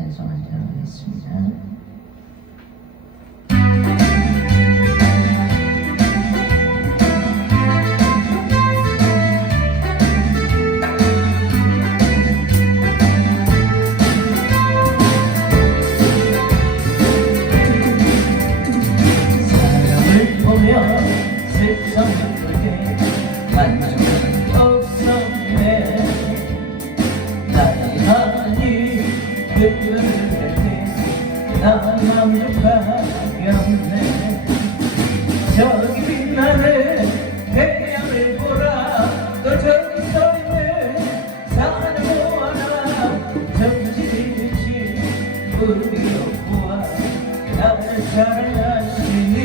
찬송한 자 하겠습니다. 사람을 보며 세상을 볼때 만족은 없었네. 나이 많이 그들을 뵐때 난 만족하였네. 저기 빛나는 태양을 보라. 또 저기 서있는 산을 보아라. 정신이지 우리 여호와 나를 사랑하시니.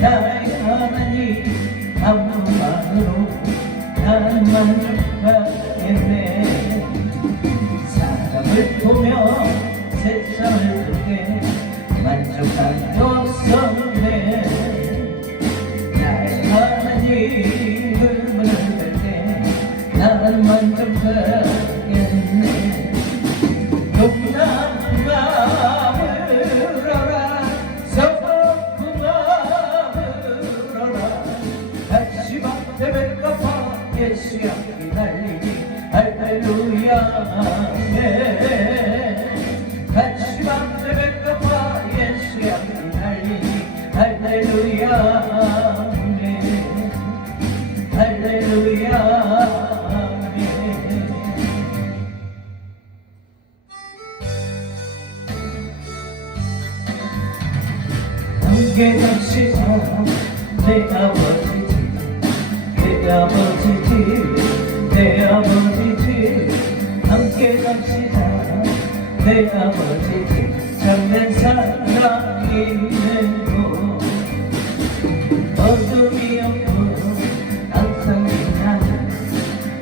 나의 하나님 아무만으로 나는 만족하겠네. 사람을 보며 세상을 볼 때 만족함이 없었네. 나의 하나님을 볼 때 나는 만족하겠네. 높은 마음을 알아 서글픈 마음을 알아. 다시 밤새 뵐까봐 예수 향기 달리니 할렐루야 아멘. 다시 밤새 뵐까봐 예수 향기 달리니 할렐루야 아멘. 할렐루야 아멘. 함께 갑시다. 내 아버지지 내 아버지지 내 아버지지. 함께 갑시다. 내 아버지지 참된 사랑이 있는 곳. 어둠이 없고 항상 빛나는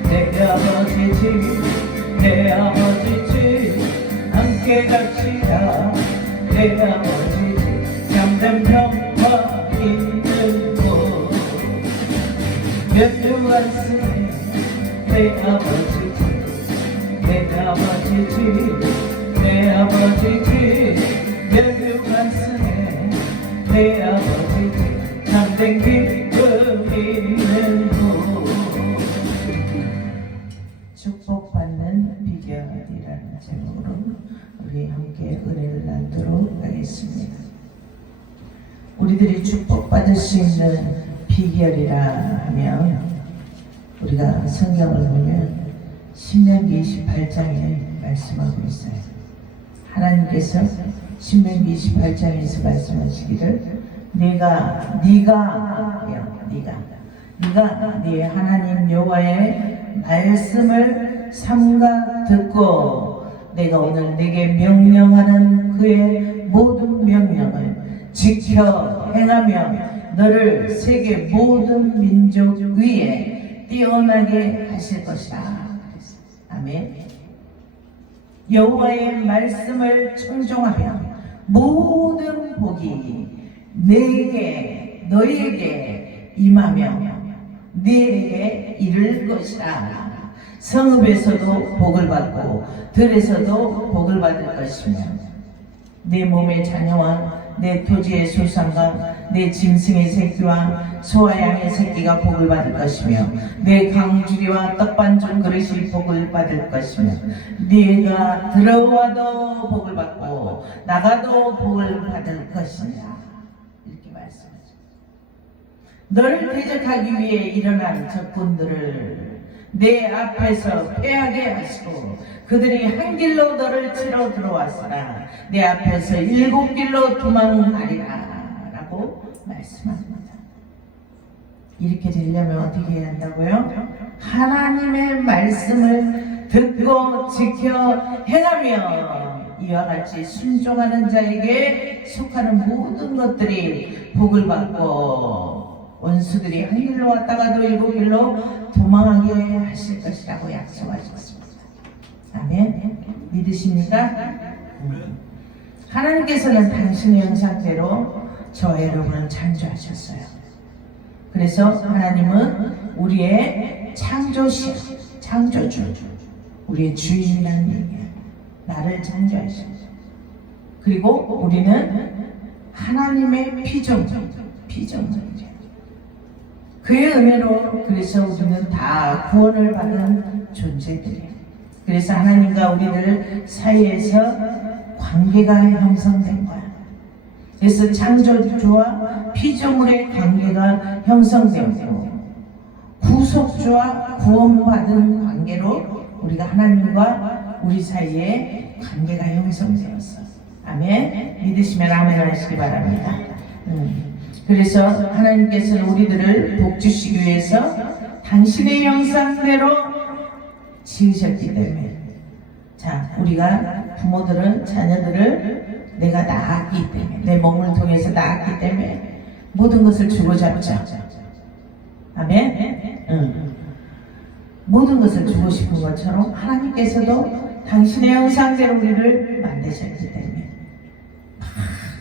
내 아버지지 내 아버지지. 함께 갑시다. 내 아버지지 참된 평화 있는 곳. 몇주간 쓰네 내 아버지지 내 아버지지 내 아버지지. 몇주간 쓰네 내 아버지지 참된 기쁨 있는 곳. 축복받는 비결이라는 제목으로 우리 함께 은혜를 나누도록 하겠습니다. 우리들이 축복받을 수 있는 비결이라 하면 우리가 성경을 보면 신명기 28장에 말씀하고 있어요. 하나님께서 신명기 28장에서 말씀하시기를 네가 네 하나님 여호와의 말씀을 삼가 듣고 내가 오늘 네게 명령하는 그의 모든 명령을 지켜 행하며 너를 세계 모든 민족 위에 뛰어나게 하실 것이다. 아멘. 여호와의 말씀을 청종하며 모든 복이 너에게 임하며 네게 이를 것이다. 성읍에서도 복을 받고 들에서도 복을 받을 것이며 내 몸의 자녀와 내 토지의 소산과 내 짐승의 새끼와 소와 양의 새끼가 복을 받을 것이며 내 강주리와 떡반죽 그릇이 복을 받을 것이며 네가 들어와도 복을 받고 나가도 복을 받을 것이다. 이렇게 말씀하죠. 너를 대적하기 위해 일어난 적군들을 내 앞에서 패하게 하시고 그들이 한 길로 너를 치러 들어왔으나 내 앞에서 7길로 도망하리라 라고 말씀합니다. 이렇게 되려면 어떻게 해야 한다고요? 하나님의 말씀을 듣고 지켜 행하며 이와 같이 순종하는 자에게 속하는 모든 것들이 복을 받고 원수들이 한 길로 왔다가도 7길로 도망하게 하실 것이라고 약속하셨습니다. 아멘. 믿으십니까? 하나님께서는 당신의 형상대로 저와 여러분을 창조하셨어요. 그래서 하나님은 우리의 창조주, 우리의 주인이라는 얘기예요. 나를 창조하시고, 그리고 우리는 하나님의 피조물이죠. 그의 은혜로, 그래서 우리는 다 구원을 받은 존재들이에요. 그래서 하나님과 우리들 사이에서 관계가 형성된 거야. 그래서 창조주와 피조물의 관계가 형성되었고, 구속주와 구원받은 관계로 우리가 하나님과 우리 사이에 관계가 형성되었어. 아멘. 믿으시면 아멘 하시기 바랍니다. 그래서 하나님께서는 우리들을 복 주시기 위해서 당신의 형상대로 지으셨기 때문에, 자, 우리가 부모들은 자녀들을 내가 낳았기 때문에, 내 몸을 통해서 낳았기 때문에 모든 것을 주고 잡죠. 아멘. 모든 것을 주고 싶은 것처럼 하나님께서도 당신의 형상대로 우리를 만드셨기 때문에 막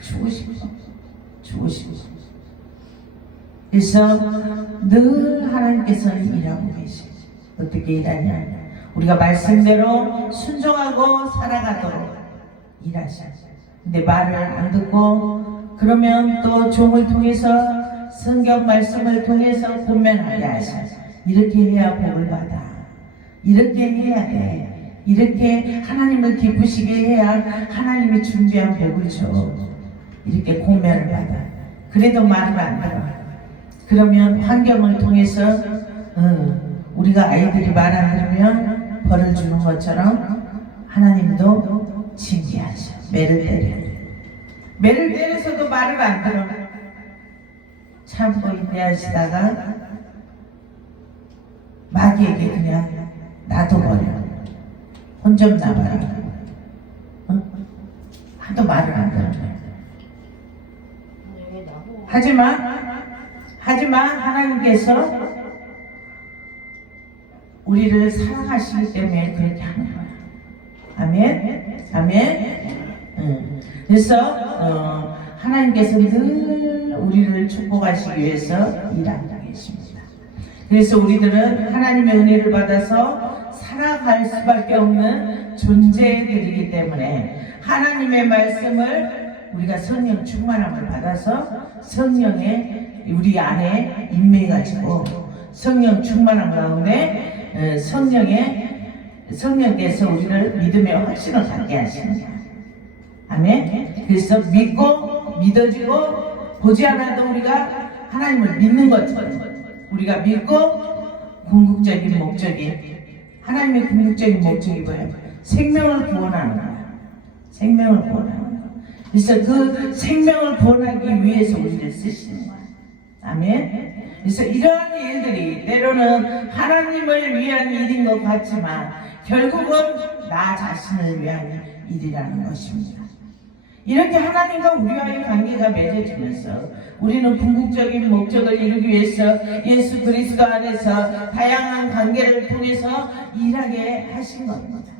주고 싶어. 그래서 늘 하나님께서는 일하고 계시죠. 어떻게 일하냐? 우리가 말씀대로 순종하고 살아가도록 일하셔요. 근데 말을 안 듣고, 그러면 또 종을 통해서 성경 말씀을 통해서 권면하게 하셔요. 이렇게 해야 복을 받아. 이렇게 해야 돼. 이렇게 하나님을 기쁘시게 해야 하나님이 준비한 복을 줘. 이렇게 권면을 받아. 그래도 말을 안 들어. 그러면 환경을 통해서 우리가 아이들이 말 안 들으면 벌을 주는 것처럼 하나님도 징계하셔. 매를 때려서도 말을 안 들어. 참고 인내하시다가 마귀에게 그냥 놔둬버려. 혼 좀 나봐라. 하도 말을 안 들어. 하지만 하나님께서 우리를 사랑하시기 때문에 그렇게 하는 거야. 아멘. 그래서 하나님께서 늘 우리를 축복하시기 위해서 일하고 계십니다. 그래서 우리들은 하나님의 은혜를 받아서 살아갈 수밖에 없는 존재들이기 때문에 하나님의 말씀을 우리가 성령 충만함을 받아서 성령의 우리 안에 임매가지고 성령 충만함 가운데 성령께서 우리를 믿음의 확신을 갖게 하십니다. 아멘. 그래서 믿고 믿어지고 보지 않아도 우리가 하나님을 믿는 것처럼 우리가 믿고 궁극적인 목적이, 하나님의 궁극적인 목적이 뭐예요? 생명을 구원하는 거야. 생명을 구원하는 거야. 그래서 그 생명을 구원하기 위해서 우리를 쓰시는 거야. 아멘. 그래서 이러한 일들이 때로는 하나님을 위한 일인 것 같지만 결국은 나 자신을 위한 일이라는 것입니다. 이렇게 하나님과 우리와의 관계가 맺어지면서 우리는 궁극적인 목적을 이루기 위해서 예수 그리스도 안에서 다양한 관계를 통해서 일하게 하신 겁니다.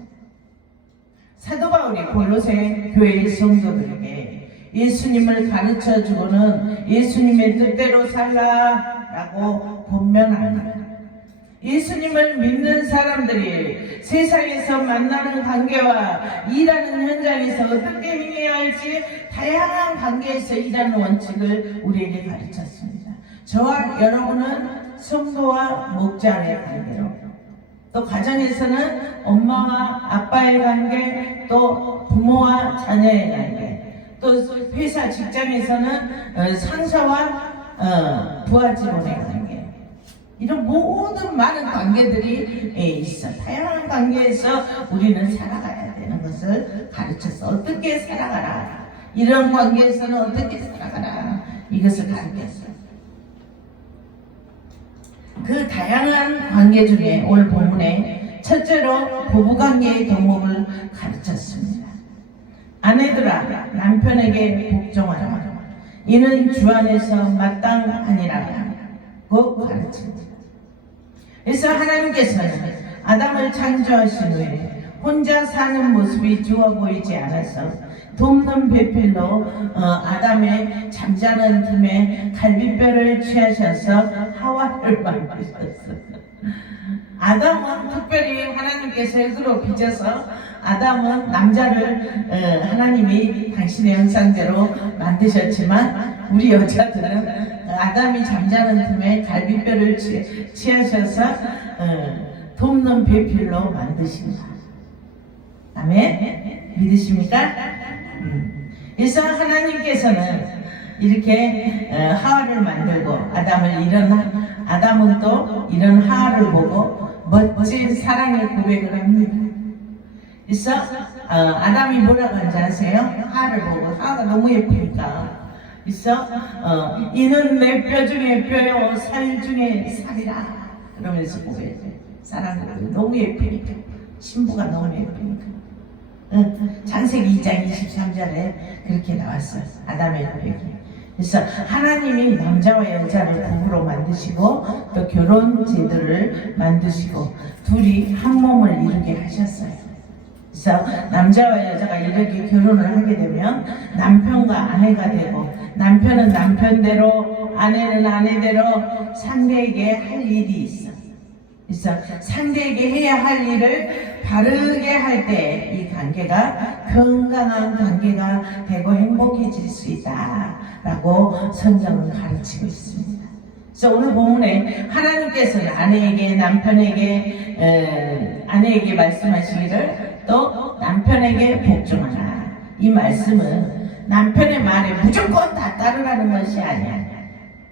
사도 바울이 골로새 교회의 성도들에게 예수님을 가르쳐주고는 예수님의 뜻대로 살라라고 권면합니다. 예수님을 믿는 사람들이 세상에서 만나는 관계와 일하는 현장에서 어떻게 행해야 할지 다양한 관계에서 일하는 원칙을 우리에게 가르쳤습니다. 저와 여러분은 성도와 목자의 관계로, 또 가정에서는 엄마와 아빠의 관계, 또 부모와 자녀의 관계, 또 회사 직장에서는 상사와 부하 직원의 관계, 이런 모든 많은 관계들이 있어. 다양한 관계에서 우리는 살아가야 되는 것을 가르쳐서 어떻게 살아가라, 이런 관계에서는 어떻게 살아가라, 이것을 가르쳤어요. 그 다양한 관계 중에 오늘 본문에 첫째로 부부관계의 덕목을 가르쳤습니다. 아내들아 남편에게 복종하라. 이는 주 안에서 마땅하니라고 가르칩니다. 그래서 하나님께서는 아담을 창조하신 후에 혼자 사는 모습이 좋아 보이지 않아서 돕는 배필로 아담의 잠자는 틈에 갈비뼈를 취하셔서 하와를 만드셨어요. 아담은 특별히 하나님께서 흙으로 빚어서 아담은 남자를 하나님이 당신의 형상대로 만드셨지만 우리 여자들은 아담이 잠자는 틈에 갈비뼈를 취하셔서 돕는 배필로 만드신다. 아멘? 믿으십니까? 그래서 하나님께서는 이렇게 하와를 만들고 아담은 또 이런 하와를 보고 멋진 사랑의 고백을 합니다. 그래서 아담이 뭐라고 하는지 아세요? 하와를 보고 하와가 너무 예쁘니까 그래서 이는 내 뼈 중에 뼈요 살 중에 살이라 그러면서 고백해요. 사랑을 너무 예쁘니까 신부가 너무 예쁘니까 창세기 2장 23절에 그렇게 나왔어요. 아담의 고백이. 그래서 하나님이 남자와 여자를 부부로 만드시고 또 결혼 제도를 만드시고 둘이 한 몸을 이루게 하셨어요. 그래서 남자와 여자가 이렇게 결혼을 하게 되면 남편과 아내가 되고 남편은 남편대로 아내는 아내대로 상대에게 할 일이 있어. 그래서 상대에게 해야 할 일을 바르게 할 때 이 관계가 건강한 관계가 되고 행복해질 수 있다라고 성경은 가르치고 있습니다. 그래서 오늘 본문에 하나님께서는 아내에게 말씀하시기를 또 남편에게 복종하라. 이 말씀은 남편의 말에 무조건 다 따르라는 것이 아니야.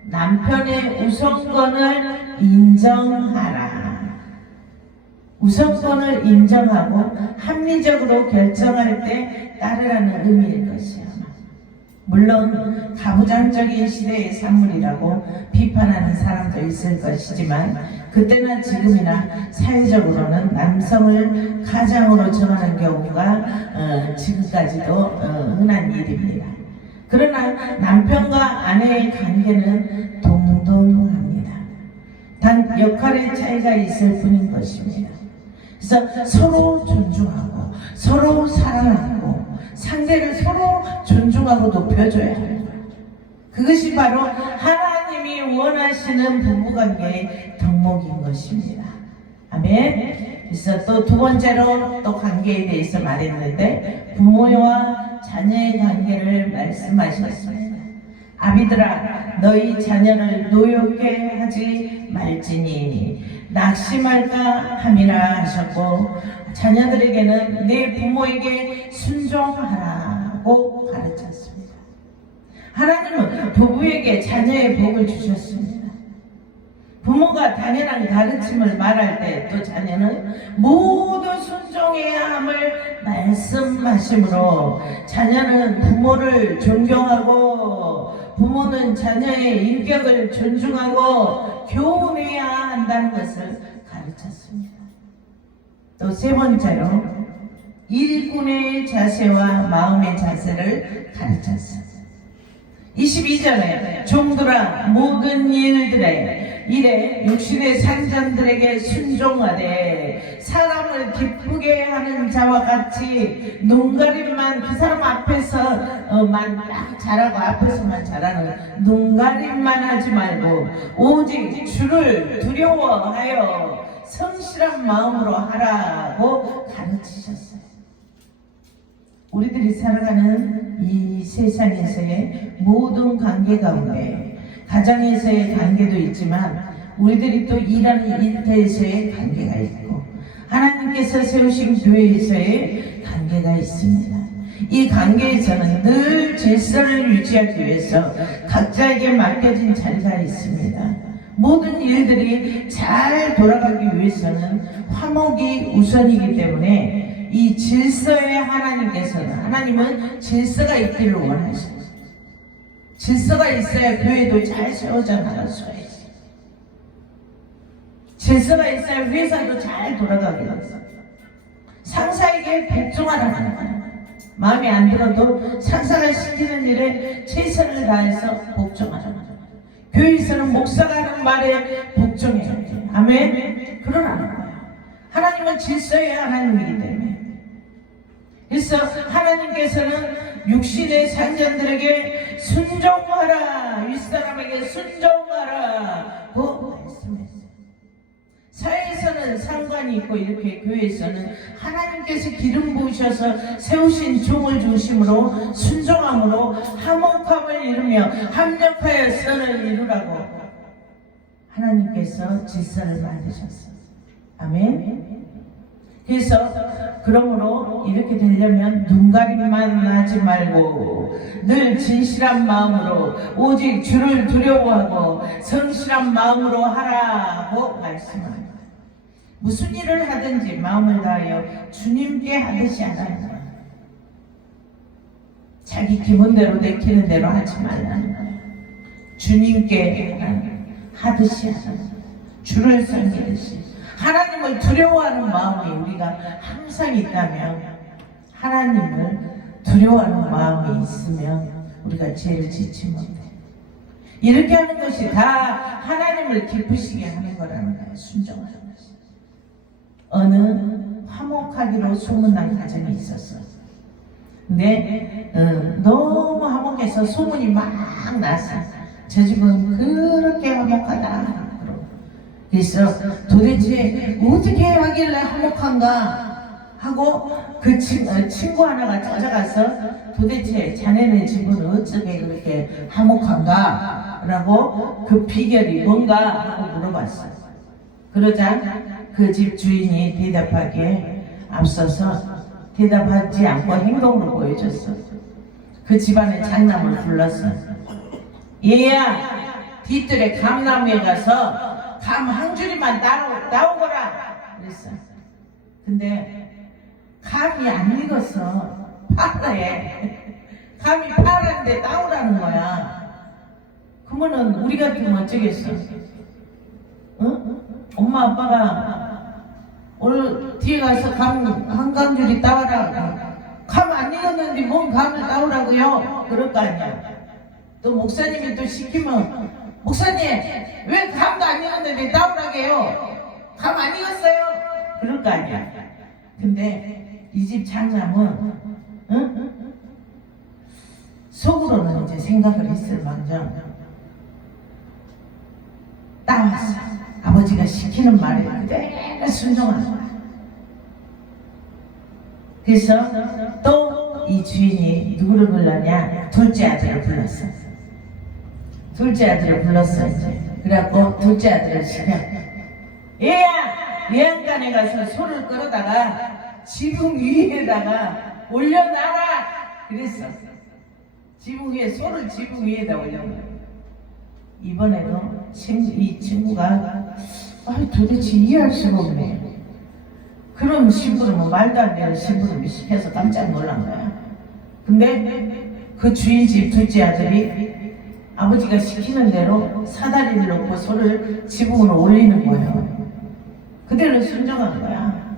남편의 우선권을 인정하라. 우선권을 인정하고 합리적으로 결정할 때 따르라는 의미일 것이야. 물론 가부장적인 시대의 산물이라고 비판하는 사람도 있을 것이지만 그때나 지금이나 사회적으로는 남성을 가장으로 정하는 경우가 지금까지도 흔한 일입니다. 그러나 남편과 아내의 관계는 동등합니다. 단 역할의 차이가 있을 뿐인 것입니다. 그래서 서로 존중하고 서로 사랑하고 상대를 서로 존중하고 높여줘야 합니다. 그것이 바로 하나님이 원하시는 부부관계의 덕목인 것입니다. 아멘. 그래서 또 두 번째로 또 관계에 대해서 말했는데 부모와 자녀의 관계를 말씀하셨습니다. 아비들아 너희 자녀를 노엽게 하지 말지니 낙심할까 함이라 하셨고 자녀들에게는 내 부모에게 순종하라고 가르쳤습니다. 하나님은 부부에게 자녀의 복을 주셨습니다. 부모가 당연한 가르침을 말할 때 또 자녀는 모두 순종해야 함을 말씀하시므로 자녀는 부모를 존경하고 부모는 자녀의 인격을 존중하고 교훈해야 한다는 것을 가르쳤습니다. 또 세 번째로 일꾼의 자세와 마음의 자세를 가르쳤습니다. 22절에 종들아 모든 일에 육신의 산전들에게 순종하되 사람을 기쁘게 하는 자와 같이 눈가림만 그 사람 앞에서만 딱 잘하고 앞에서만 잘하는 눈가림만 하지 말고 오직 주를 두려워하여 성실한 마음으로 하라고 가르치셨어요. 우리들이 살아가는 이 세상에서의 모든 관계 가운데 가정에서의 관계도 있지만 우리들이 또 일하는 일터에서의 관계가 있고 하나님께서 세우신 교회에서의 관계가 있습니다. 이 관계에서는 늘 질서를 유지하기 위해서 각자에게 맡겨진 자리가 있습니다. 모든 일들이 잘 돌아가기 위해서는 화목이 우선이기 때문에 이 질서에 하나님은 질서가 있기를 원하십니다. 질서가 있어야 교회도 잘 세워져 나갈 수가 있어요. 질서가 있어야 회사도 잘 돌아가게 돼요. 상사에게 복종하라는 거예요. 마음에 안 들어도 상사가 시키는 일에 최선을 다해서 복종하라는 거예요. 교회에서는 목사가 하는 말에 복종해야 돼요. 아멘? 그러라는 거예요. 하나님은 질서의 하나님이기 때문에. 그래서 하나님께서는 육신의 산전들에게 순종하라, 윗사람에게 순종하라고 말씀했어요. 사회에서는 교회에서는 상관이 있고 이렇게 교회에서는 하나님께서 기름 부으셔서 세우신 종을 중심으로 순종함으로 화목함을 이루며 합력하여 선을 이루라고 하나님께서 질서를 만드셨어요. 아멘. 그래서 그러므로 이렇게 되려면 눈가림만 하지 말고 늘 진실한 마음으로 오직 주를 두려워하고 성실한 마음으로 하라고 말씀합니다. 무슨 일을 하든지 마음을 다하여 주님께 하듯이 하라는 거예요. 자기 기분대로 내키는 대로 하지 말라는 거예요. 주님께 하듯이 하라는 거예요. 주를 섬기듯이. 하나님을 두려워하는 마음이 우리가 항상 있다면, 하나님을 두려워하는 마음이 있으면 우리가 죄를 짓지 못해. 이렇게 하는 것이 다 하나님을 기쁘시게 하는 거라는 거예요. 순종하는 것이. 어느 화목하기로 소문난 가정이 있었어요. 근데 너무 화목해서 소문이 막 났어요. 저 집은 그렇게 화목하다. 그래서 도대체 어떻게 하길래 화목한가 하고 그 친구 하나가 찾아가서 도대체 자네네 집은 어떻게 그렇게 화목한가 라고 그 비결이 뭔가 하고 물어봤어요. 그러자 그 집 주인이 대답하기에 앞서서 대답하지 않고 행동으로 보여줬어. 그 집안의 장남을 불렀어. 얘야, 뒤뜰에 감나무에 가서 감 한 줄이만 나오거라 그랬어. 근데 감이 안 익었어. 파래. 감이 파란데 나오라는 거야. 그러면은 우리 같으면 어쩌겠어? 응? 엄마 아빠가 오늘 뒤에 가서 감 한 감줄이 따와라. 감 안 익었는데 뭔 감을 따오라고요? 그럴 거 아니야. 또 목사님이 또 시키면 목사님 왜 감도 안 익었는데 따오라게 해요? 감 안 익었어요? 그럴 거 아니야. 근데 이 집 장남은 속으로는 이제 생각을 했을 망정 따왔어. 아버지가 시키는 말에 그대로 순종하는 거야. 그래서 또 이 주인이 누구를 불렀냐? 둘째 아들을 불렀어. 둘째 아들을 불렀어 이제. 그래갖고 둘째 아들을 시켜. 얘야, 외양간에 가서 소를 끌어다가 지붕 위에다가 올려놔라. 그랬어. 지붕 위에 소를 지붕 위에다 올려놔. 이번에도 이 친구가 도대체 이해할 수가 없네. 그런 심부름은 말도 안 되는 심부름을 시켜서 깜짝 놀란 거야. 근데 그 주인 집 둘째 아들이 아버지가 시키는 대로 사다리를 놓고 소를 지붕으로 올리는 거예요. 그대로 순종한 거야.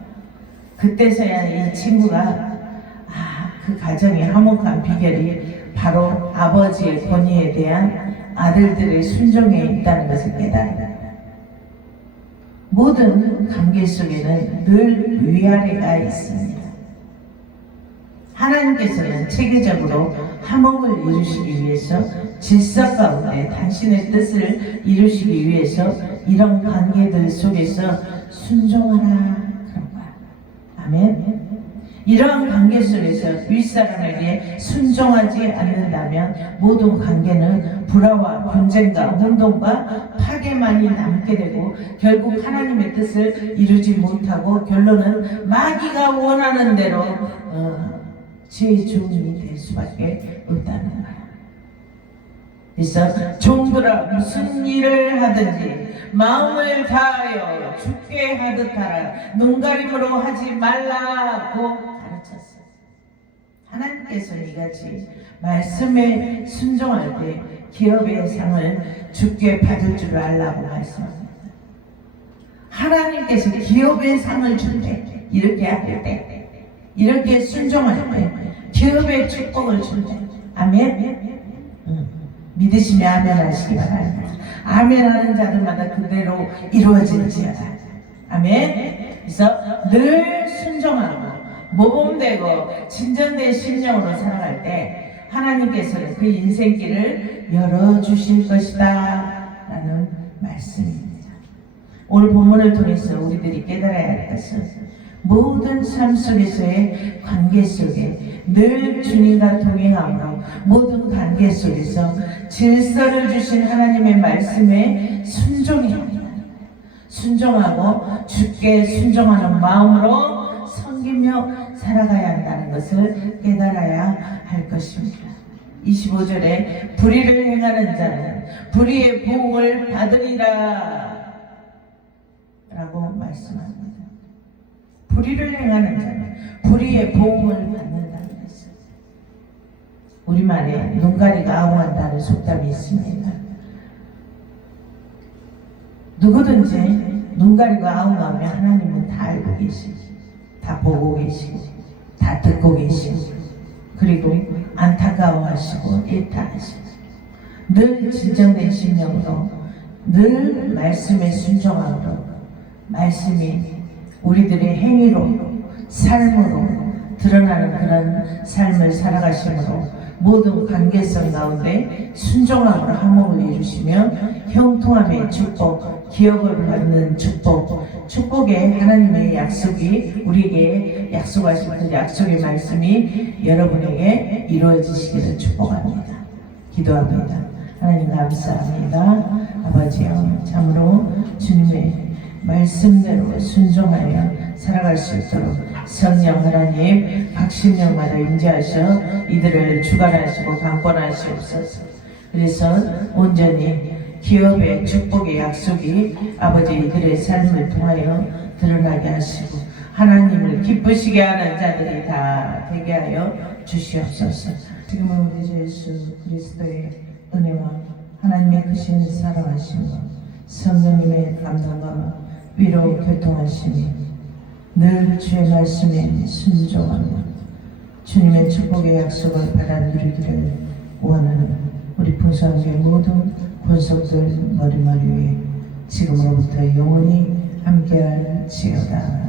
그때서야 이 친구가 그 가정의 화목한 비결이 바로 아버지의 권위에 대한 아들들의 순종에 있다는 것을 깨달았다. 모든 관계 속에는 늘 위아래가 있습니다. 하나님께서는 체계적으로 화목을 이루시기 위해서 질서 가운데 당신의 뜻을 이루시기 위해서 이런 관계들 속에서 순종하라 그런 거야. 아멘. 이러한 관계 속에서 윗사람에게 순종하지 않는다면 모든 관계는 불화와 분쟁과 혼돈과 파괴만이 남게 되고 결국 하나님의 뜻을 이루지 못하고 결론은 마귀가 원하는 대로 죄의 종이 될 수밖에 없다는 거야. 그래서 종들아 무슨 일을 하든지 마음을 다하여 죽게 하듯 하라. 눈가림으로 하지 말라고 가르쳤어요. 하나님께서는 이같이 말씀에 순종할 때 기업의 상을 죽게 받을 줄 알라고 말씀합니다. 하나님께서 기업의 상을 준대. 이렇게 할 때, 이렇게 순종할 때 기업의 축복을 준대. 아멘. 믿으시면 아멘 하시기 바랍니다. 아멘 하는 자들마다 그대로 이루어질지어다. 아멘. 그래서 늘 순종하고 모범되고 진전된 심령으로 살아갈 때 하나님께서는 그 인생길을 열어주실 것이다 라는 말씀입니다. 오늘 본문을 통해서 우리들이 깨달아야 할 것은 모든 삶 속에서의 관계 속에 늘 주님과 동행함으로 모든 관계 속에서 질서를 주신 하나님의 말씀에 순종해야 합니다. 순종하고 주께 순종하는 마음으로 섬기며 살아가야 한다는 것을 깨달아야 할 것입니다. 25절에 불의를 행하는 자는 불의의 보응을 받으리라 라고 말씀합니다. 불의를 행하는 자는 불의의 보응을 받는다는 것을. 우리말에 눈가리가 아웅한다는 속담이 있습니다. 누구든지 눈가리가 아웅하면 하나님은 다 알고 계시고 다 보고 계시고 다 듣고 계시고 그리고 안타까워하시고 일타하시고 늘 진정된 심령으로 늘 말씀에 순종함으로 말씀이 우리들의 행위로 삶으로 드러나는 그런 삶을 살아가심으로 모든 관계성 가운데 순종함으로 화목을 이루시며 형통함의 축복, 기억을 받는 축복, 축복의 하나님의 약속이 우리에게 약속하신 그 약속의 말씀이 여러분에게 이루어지시기를 축복합니다. 기도합니다. 하나님 감사합니다. 아버지여, 참으로 주님의 말씀대로 순종하여 살아갈 수 있도록 성령 하나님 박심령마다 임재하셔 이들을 주관하시고 강권하시옵소서. 그래서 온전히 기업의 축복의 약속이 아버지 이들의 삶을 통하여 드러나게 하시고 하나님을 기쁘시게 하는 자들이 다 되게 하여 주시옵소서. 지금은 우리 주 예수 그리스도의 은혜와 하나님의 크신 사랑하심과 성령님의 감동과 위로 교통하심이 늘 주의 말씀에 순종하며 주님의 축복의 약속을 받아 누리기를 원하는 우리 풍성교회 모든 권속들 머리머리 위에 지금으로부터 영원히 함께할지어다.